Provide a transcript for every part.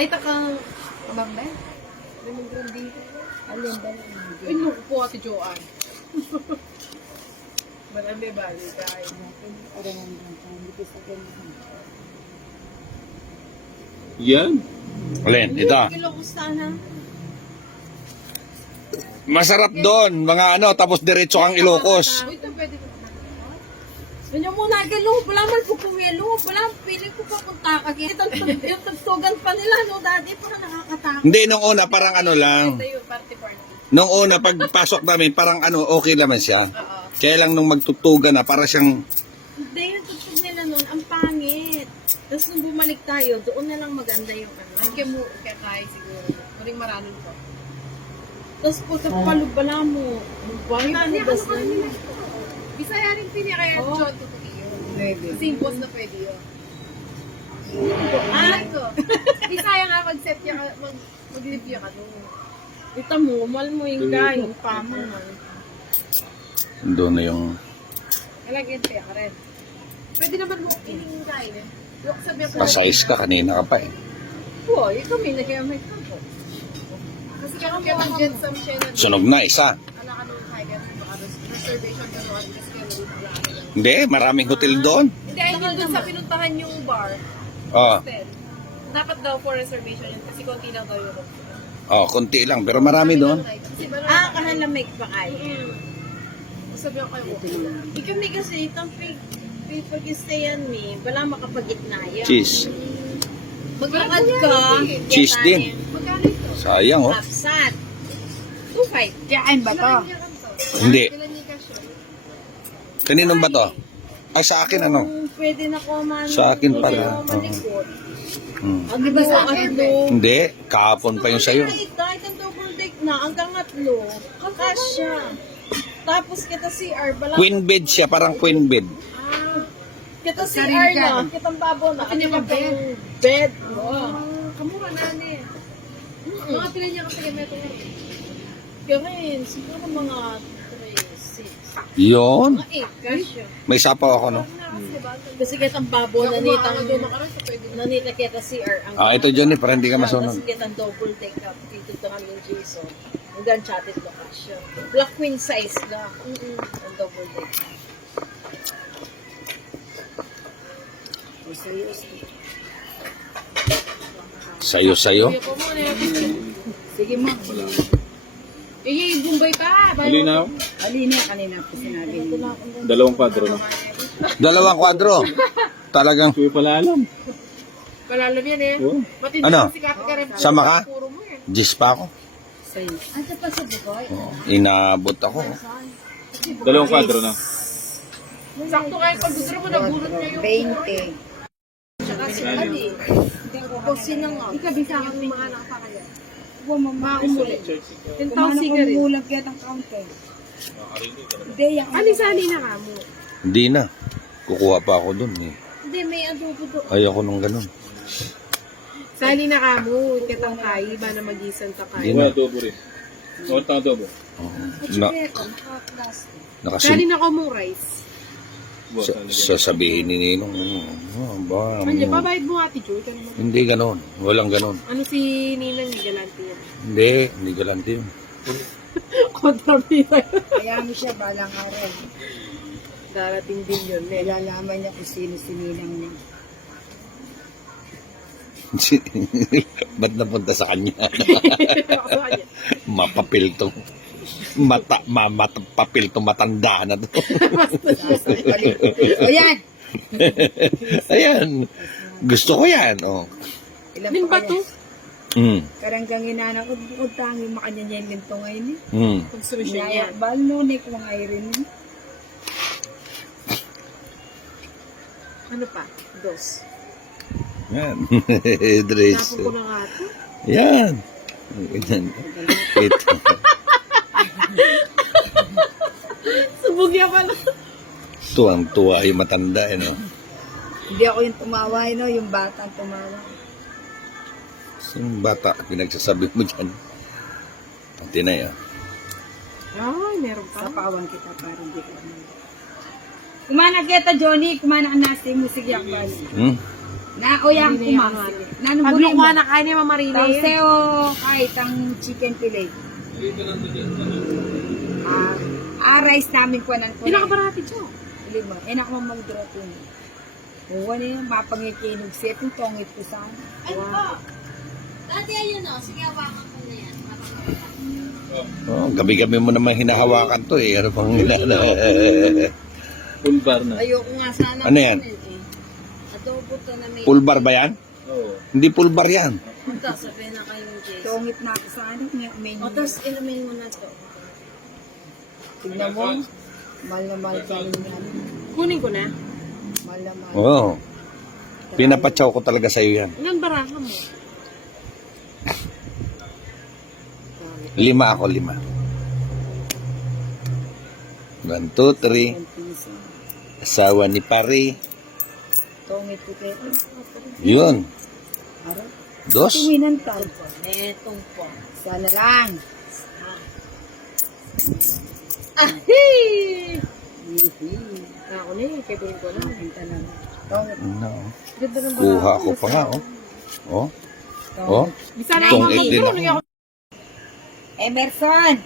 Ay, takang... Abang ba? Lemongrass dito. Alin ba? Ay, nuko po si Joanne. Marami bali kain. Yan. Alin, ito. Ilocos sana. Masarap doon, mga ano, tapos diretso kang Ilocos. Uy, ito pwede ko. Ganyan muna, galo. Wala man po pumilo. Wala, piling ko pa punta ka. Yung tagtugan pa nila, no, daddy, parang nakakatakot. Hindi, nung una, parang ano lang. Ito yung party-party. Nung una, pagpasok namin, parang ano, okay naman siya. Oo. Kaya lang nung magtutugan na, para siyang, Hindi, yung tugtog nila nun, ang pangit. Tapos nung bumalik tayo, doon na lang maganda yung ano. Ay, kaya kaya siguro. Maring maranon ko. Tapos po, sa palubala mo. Buwan na, ano das na nila. Bisaya rin pinya kaya John Tutukiyo. Kasi yung boss na pwede yun. Ito. Bisaya nga mag-set niya, mag-review ka doon. Ito mo, mal mo yung guy, yung pamangan. doon na yung, Alagyan kaya ka rin. Pwede naman mo ining guy. Yung sabi ako. pasais ka, kanina ka pa eh. Boy, kami na kaya may kampo. Kasi kaya mag-jetsam siya na. Sunog na, isa. Ala ka nung kaya baka reservation ka nung address ka nung wala. Hindi, maraming hotel doon. Hindi, ay doon sa pinuntahan yung bar. Oh, Hostel. Dapat daw for reservation yun kasi konti lang daw yung room. oh, konti lang, pero marami doon. Kahalamig pa kayo. Sabi ako kayo, ikaw may kasi itong pag-stayan me, wala makapagitnaya. Cheese. Maglakad ka. Cheese din. Magkano ito? Sayang oh. Lapsat. 2.5. Diyan ba to? Hindi. Kaninong ba to? Ay, sa akin ano? Pwede na ko man. Sa akin pala. Malikot. Hmm. Di ba sa atlo? Hindi, kahapon pa yung sayo. Kahit ang double deck na, hanggang atlo. Kasya. Tapos kita CR. Queen bed siya, parang queen bed. Kita CR na. Kitang babo na. Ano yung bed? Kamura na ni. Mga pila niya kasi gamit ko. Gawin, siguro mga 3, 6. Yun. Mga 8, kasya. May sapaw ako, no? Kasi kitang babo, nanita kita CR. Ah, ito dyan para hindi ka masunod. Tapos kitang double deck up. Dito ito kami yung Jason. Hanggang chatted location. Black queen size lang. Ang double deck. Sayo-sayo. Sige mo. Eh, Bombay pa. Malinaw. Alina, kanina po sinabi niya. 2 kwadro na. Dalawang kwadro. Talagang, Kuya pala alam. Palalam yan eh. Oo. Matindi Ano? si Kati ka rin. Sama ka? Puro mo eh. Diyos pa ako. Ito pa sa Bukoy? Oh, inabot ako. 2 kwadro na. Sakto kayo pag gusto mo, nabulot niya yung 20. Tsaka si Ali. Kasi na nga. Ikabisa ka ng mga anak pa kaya. Maumuli. 10,000 ka rin. Umulag yan ang counter. Hindi, yung Ali-sali na ka mo. Hindi na. Kukuha pa ako dun eh. Hindi, may adobo doon. Ayoko nung ganun. Sali na ka mo. Kitang kayi ba na mag-isan ka Hindi kayo? na. Wala adobo rin. Wala tang adobo. Oh, na, nakasun, Sali na ka mo rice. sasabihin ni Ninong, ba, Ano, babayad mo ate Joy? Ka naman. hindi ganon. Walang ganon. Ano si Ninang Galante yan? Hindi galante yun. Kontrabida. Kaya mo siya balang araw. Darating din yun eh. Nilalaman niya kung sino sininang niya. Ba't napunta sa kanya? Mapapil tong papil tong matanda na to. O yan! Ayan. Gusto ko yan. Oh. Ilan Din pa ba kaya? to? Mm. Karanggang inana ko, bukod tangi makanyanyan nito ngayon eh. Mm. Konstruksyon yan. Bal nunik lang ay rin. Ano pa? Dos. Yan. Dress. Napon ko na nga ito. Yan. Yan. Ito. Subugya pa na. Tuwang-tuwa yung matanda. No? Hindi ako yung tumawa, no? Yung bata ang tumawa. Yung bata, pinagsasabi mo dyan. Tinay ah. Ay, meron pa. Sapawan kita para hindi ka naman. Kumana kita, Johnny. Kumana ka nasi. Musig yakbal. Hmm? Naoyang kumang. Nanubulin mo. Paglukuha na kain ni Mama Marile. Tang seo, kahit ang chicken fillet. Rice namin ko ng Pinakabarati siya. Lima. Enak mo mag-draw ko. Uwa na yung mapangikinog siya. Yung tongit ko sa Ay po. Dati ayun o. Sige, hawakan ko na yan. Oh, gabi-gabi mo naman hinahawakan to eh. Ano pang Full bar na. Ayoko nga sana. Ano yan? Adobo to na may... Full bar ba yan? Oo. Hindi full bar yan. Punta, sabihin na kayong Jess. tongit na ako sa ano. Menu. O, tapos inumin mo na to. Tignan mo. Mahal na mahal ka yun yan. Kunin ko na. Mahal na mahal. Oo. Pinapatsaw ko talaga sa'yo yan. Ilan baraha mo? 5 ako, 5. 1, 2, 3. 1 piso. Asawa ni pare. Tongit ko kayo. Yun. Araw. 2. Tuwinan tao. Etong po. Sana lang. Ahee! Hihi. Ako na eh, kaibigan ko lang. Pinta lang. Tongit. No. Ganda ng Kuha ako pa nga, oh. Oh. Oh. Bisa na Tong ako egg din makikita. ako. Emerson!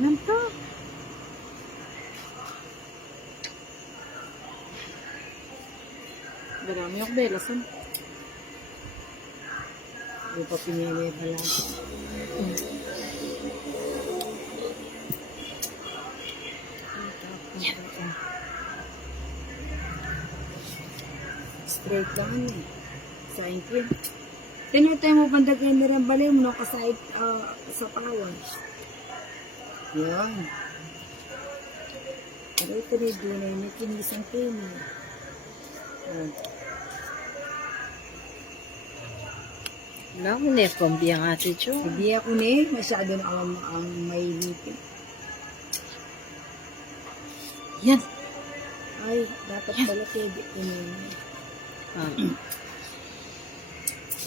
Nanta. Marami ako belasan. Hindi pa pinili pala. Straight lang eh. Saing ko yun. Tinutay mo bandag kayo nirambali mo nung kasait sa pawan. Yan. Pero ito rin doon ay may kinisang kini. Wala ko na kombi ang ate Cho. Hindi ako ni, masyado na ang may lipid. Yan. Ay, dapat pala pwede ko na.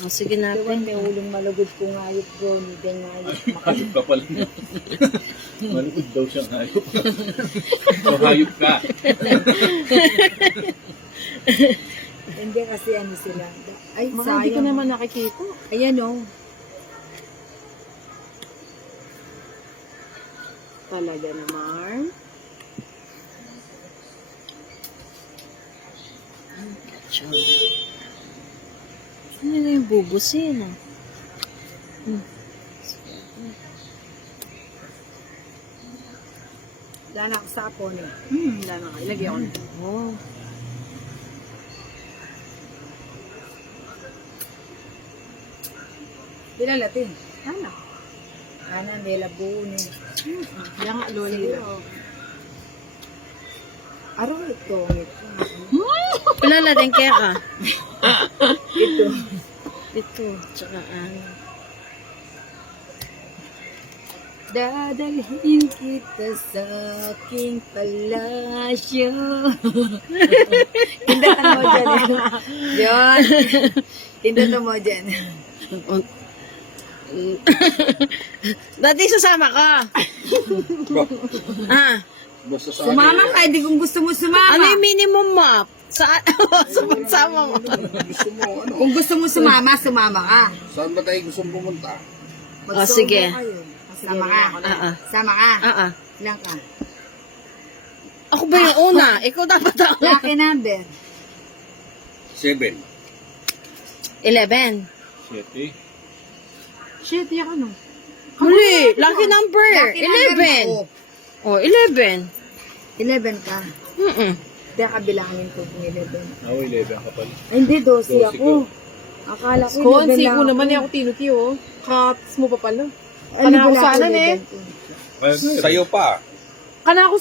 Sige Diba, natin. may ulong malagod ko ngayot ko, ni den ngayot. Hayop ka pala. Malikod daw siyang hayop. So, hayop ka. Hindi kasi ano sila. Ay, Mga sayang. hindi ko naman nakikita. Ayan o. Talaga naman. Ano na yung bubusin? Wala na ako sapon eh. Wala na kayo. Ilagay ako na. Oh. Pila latin. Ano? Ana, may labuon eh. Yan nga, loli. Araw ito. Wala natin kaya ka. Ito. Ito. Tsaka ano. Dadalhin kita sa aking palasyo. Kindatan mo dyan eh. Yun. Kindatan mo dyan. Dati sasama ka. Basta sa Sumama ka, hindi kung gusto mo sumama. Ano yung minimum mo? Sa pagsama mo? Gusto mo, ano? Kung gusto mo sumama, sumama ka. Saan ba tayo gusto pumunta? Oh, sige. Kayo. Sama ka. Sama ka. Ilang ka? Ako ba yung una? Ikaw dapat ako. Lucky number. 7. 11. Siyete. Shit, yan ano? Muli, lucky number. Lucky number 11. mo. Oh, 11. 11 ka. Hindi ka bilangin ko kung 11. Ako, 11 ka pala. Hindi, 12 12 ako. Akala ko 11 Konsi lang ko ako. naman ako tinuti oh. Kats mo pa pala. Ano Kana ako pala sana ako, eh. 11 ko. Kaya, Sa'yo pa. Kana ako